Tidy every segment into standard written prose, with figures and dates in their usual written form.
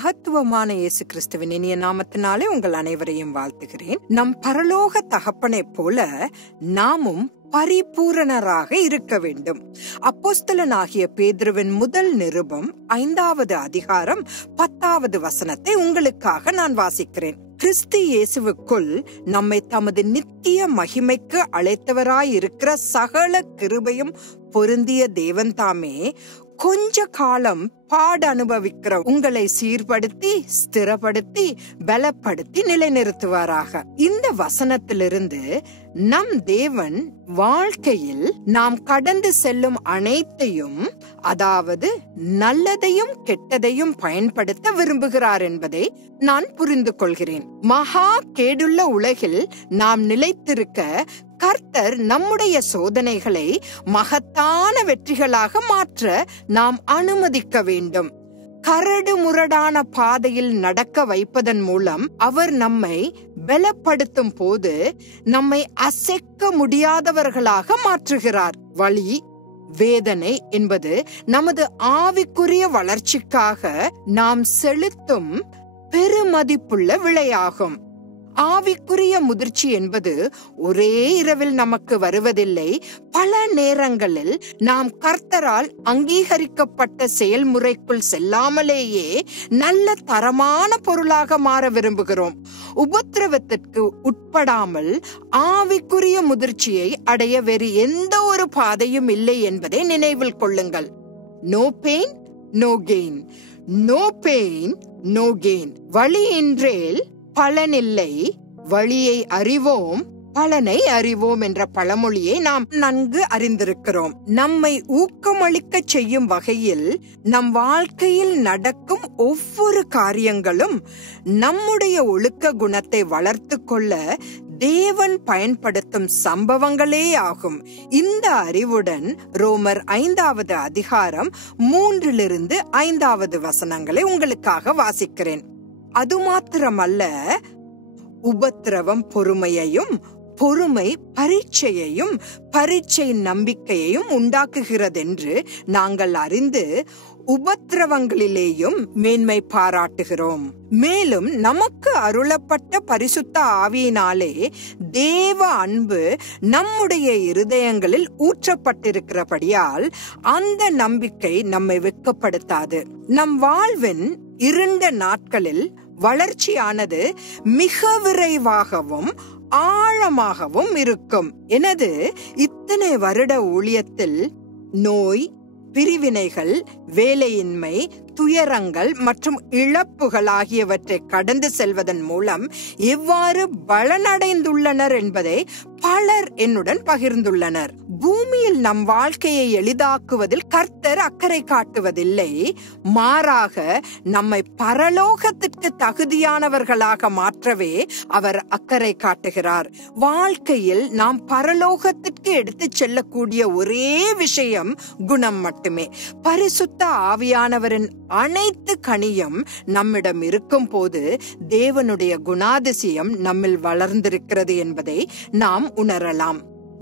மகத்துவமான இயேசு கிறிஸ்துவின் இனிய நாமத்தினாலே உங்கள் அனைவரையும் வாழ்த்துகிறேன். நம் பரலோக தகப்பனை போல நாமும் பரிபூரணராக இருக்க வேண்டும். அப்போஸ்தலனாகிய பேதுருவின் முதல் நிருபம் 5வது அதிகாரம் 10வது வசனத்தை உங்களுக்காக நான் வாசிக்கிறேன். கிறிஸ்து இயேசுவுக்குள் நம்மை தமது நித்திய மகிமைக்கு அழைத்தவராயிருக்கிற சகல கிருபையும் பொருந்திய தேவன் தாமே கொஞ்ச காலம் பாடு அனுபவிக்கிற உங்களை சீர்படுத்தி, ஸ்திரப்படுத்தி, பலப்படுத்தி நிலைநிறுத்துவாராக. இந்த வசனத்திலிருந்து நம் தேவன் வாழ்க்கையில் நாம் கடந்து செல்லும் அனைத்தையும், அதாவது நல்லதையும் கெட்டதையும் பயன்படுத்த விரும்புகிறார் என்பதை நான் புரிந்து கொள்கிறேன். மகா கேடுள்ள உலகில் நாம் நிலைத்திருக்க கர்த்தர் நம்முடைய சோதனைகளை மகத்தான வெற்றிகளாக மாற்ற நாம் அனுமதிக்க வேண்டும். கரடு முரடான பாதையில் நடக்க வைப்பதன் மூலம் அவர் நம்மை பலப்படுத்தும் போது நம்மை அசைக்க முடியாதவர்களாக மாற்றுகிறார். வலி, வேதனை என்பது நமது ஆவிக்குரிய வளர்ச்சிக்காக நாம் செலுத்தும் பெருமதிப்புள்ள விலையாகும். ஆவிக்குரிய முதிர்ச்சி என்பது ஒரே இரவில் நமக்கு வருவதில்லை. பல நேரங்களில் நாம் கர்த்தரால் அங்கீகரிக்கப்பட்ட செயல்முறைக்குள் செல்லாமலேயே நல்ல தரமான பொருளாக மாற விரும்புகிறோம். உபத்திரவத்திற்கு உட்படாமல் ஆவிக்குரிய முதிர்ச்சியை அடைய வேறு எந்த ஒரு பாதையும் இல்லை என்பதை நினைவில் கொள்ளுங்கள். No pain no gain, no pain no gain. வழியின்றேல் பலனில்லை, வழியை அறிவோம் பலனை அறிவோம் என்ற பழமொழியை நாம் நன்கு அறிந்திருக்கிறோம். நம்மை ஊக்கமளிக்க செய்யும் வகையில் நம் வாழ்க்கையில் நடக்கும் ஒவ்வொரு காரியங்களும் நம்முடைய ஒழுக்க குணத்தை வளர்த்து கொள்ள தேவன் பயன்படுத்தும் சம்பவங்களே ஆகும். இந்த அறிவுடன் ரோமர் 5வது அதிகாரம் 3லிருந்து 5வது வசனங்களை உங்களுக்காக வாசிக்கிறேன். அது மாத்திரமல்ல, உபத்திரவம் பொறுமையையும், பொறுமை பரீட்சையையும், பரீட்சை நம்பிக்கையையும் உண்டாக்குகிறதென்று நாங்கள் அறிந்து உபத்திரவங்களிலேயும் மேன்மை பாராட்டுகிறோம். மேலும் நமக்கு அருளப்பட்ட பரிசுத்த ஆவியினாலே தேவ அன்பு நம்முடைய இருதயங்களில் ஊற்றப்பட்டிருக்கிறபடியால் அந்த நம்பிக்கை நம்மை வெட்கப்படுத்தாது. நம் வாழ்வின் இருண்ட நாட்களில் வளர்ச்சியானது மிக விரைவாகவும் ஆழமாகவும் இருக்கும். எனது இத்தனை வருட ஊழியத்தில் நோய், பிரிவினைகள், வேலையின்மை, துயரங்கள் மற்றும் இழப்புகள் ஆகியவற்றை கடந்து செல்வதன் மூலம் எவ்வாறு பலனடைந்துள்ளனர் என்பதை பலர் என்னுடன் பகிர்ந்துள்ளனர். பூமியில் நம் வாழ்க்கையை எளிதாக்குவதில் கர்த்தர் அக்கறை காட்டுவதில்லை. மாறாக நம்மை பரலோகத்திற்கு தகுதியானவர்களாக மாற்றவே அவர் அக்கறை காட்டுகிறார். வாழ்க்கையில் நாம் பரலோகத்திற்கு எடுத்து செல்லக்கூடிய ஒரே விஷயம் குணம் மட்டுமே. பரிசுத்த ஆவியானவரின் அனைத்து கனியும் நம்மிடம் இருக்கும் போது தேவனுடைய குணாதிசயம் நம்மில் வளர்ந்திருக்கிறது என்பதை நாம் உணரலாம்.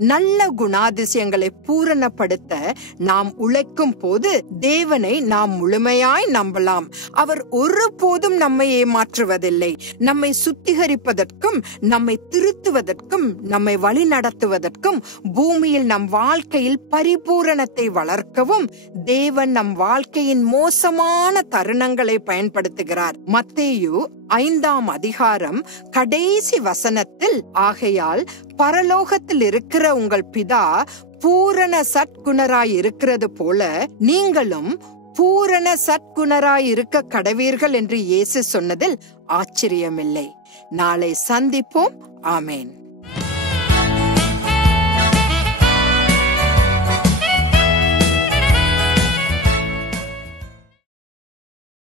நல்ல குணாதிசயங்களை பூரணப்படுத்த நாம் உழைக்கும் போது தேவனை நாம் முழுமையாய் நம்பலாம். அவர் ஒருபோதும் நம்மை ஏமாற்றுவதில்லை. நம்மை சுத்திகரிப்பதற்கும், நம்மை திருத்துவதற்கும், நம்மை வழி நடத்துவதற்கும், பூமியில் நம் வாழ்க்கையில் பரிபூரணத்தை வளர்க்கவும் தேவன் நம் வாழ்க்கையின் மோசமான தருணங்களை பயன்படுத்துகிறார். மத்தேயு 5ஆம் அதிகாரம் கடைசி வசனத்தில், ஆகையால் பரலோகத்தில் இருக்கிற உங்கள் பிதா பூரண சத்குணராய் இருக்கிறது போல நீங்களும் பூரண சத்குணராய் இருக்க கடவீர்கள் என்று இயேசு சொன்னதில் ஆச்சரியமில்லை. நாளை சந்திப்போம். ஆமேன்.